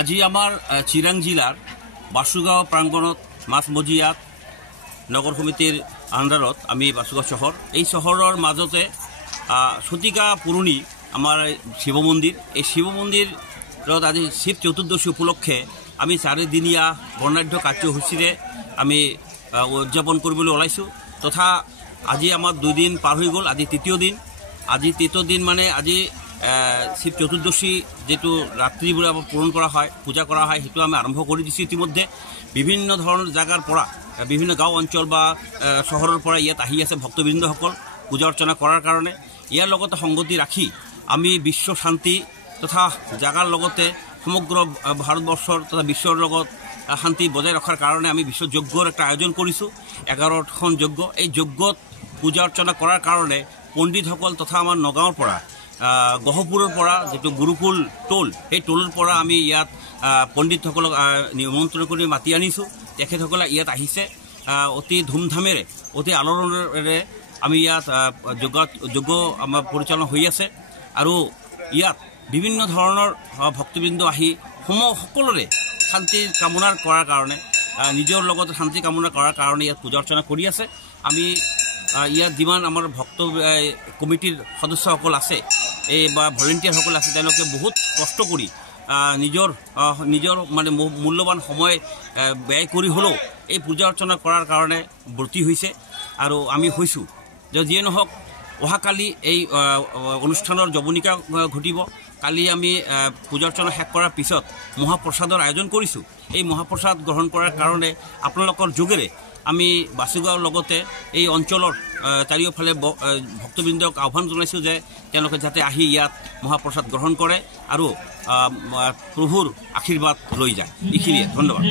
আজি আমাৰ চিৰাং জিলাৰ বাসুগাঁও প্ৰাংগণত মাছমজিয়াত নগৰ সমিতিৰ আণ্ডাৰত আমি বাসুগাঁও চহৰ এই চহৰৰ মাজতে শতিকা পুৰণি আমাৰ শিৱ মন্দিৰ এই শিৱ মন্দিৰত আজি শিৱ চতুৰ্দশী উপলক্ষে আমি 4 দিনীয়া বৰ্ণাঢ্য কাৰ্যসূচীৰে আমি উদযাপন কৰিবলৈ ওলাইছোঁ তথা আজি আমাৰ 2 দিন পাৰ হৈ গ'ল আজি তৃতীয় দিন মানে আজি শিৱ চতুৰ্দশী যেটো ৰাত্ৰিবোৰে পূৰণ কৰা হয় পূজা কৰা হয় হেতু আমি আৰম্ভ কৰি দিছোঁ ইতিমধ্যে বিভিন্ন ধৰণৰ জায়গাৰ পৰা বিভিন্ন গাঁও অঞ্চল বা চহৰৰ পৰা ইয়াত আহি আছে ভক্তবৃন্দসকল পূজা অৰ্চনা কৰাৰ কাৰণে ইয়াৰ লগতে সংগতি ৰাখি আমি বিশ্ব শান্তি তথা জাগাৰ লগতে সমগ্ৰ ভাৰতবৰ্ষৰ তথা বিশ্বৰ লগত শান্তি বজাই ৰখাৰ কাৰণে আমি বিশ্ব যজ্ঞৰ একটা আয়োজন কৰিছোঁ 11খন যজ্ঞ এই যজ্ঞত পূজা অৰ্চনা কৰাৰ কাৰণে পণ্ডিতসকল তথা আমাৰ নগাঁৱৰ পৰা গহপুৰৰ পৰা যেটো গুৰুকুল টোল এই টোলৰ পৰা আমি ইয়াত পণ্ডিতসকলক নিমন্ত্ৰণ কৰি মাতি আনিছোঁ তেখেতসকলে ইয়াত আহিছে অতি ধুমধামেৰে অতি আলোড়নেৰে আমি ইয়াত যজ্ঞ আমাৰ পৰিচালনা হৈ আছে আৰু ইয়াত বিভিন্ন ধৰণৰ ভক্তবৃন্দ আহি সকলোৰে শান্তি কামনা কৰাৰ কাৰণে নিজৰ লগত শান্তি কামনা কৰাৰ কাৰণে ইয়াত পূজা অৰ্চনা কৰি আছে আমি ইয়াত যিমান আমাৰ ভক্ত কমিটিৰ সদস্যসকল আছে এই বা ভলেণ্টিয়াৰসকল আছে তেওঁলোকে বহুত কষ্ট কৰি নিজৰ মানে মূল্যৱান সময় ব্যয় কৰি হলেও এই পূজা অৰ্চনা কৰাৰ কাৰণে ব্ৰতী হৈছে আৰু আমি হৈছোঁ যে যিয়ে নহওক অহাকালি এই অনুষ্ঠানৰ যৱনিকা ঘটিব কালি আমি পূজা অৰ্চনা শেষ কৰাৰ পিছত মহাপ্ৰসাদৰ আয়োজন কৰিছোঁ এই মহাপ্ৰসাদ গ্ৰহণ কৰাৰ কাৰণে আপোনালোকৰ যোগেৰে আমি বাসুগাঁৱৰ লগতে এই অঞ্চলৰ চাৰিওফালে ভক্তবৃন্দক আহ্বান জনাইছোঁ যে তেওঁলোকে যাতে আহি ইয়াত মহাপ্ৰসাদ গ্ৰহণ কৰে আৰু প্ৰভুৰ আশীৰ্বাদ লৈ যায় এইখিনিয়ে ধন্যবাদ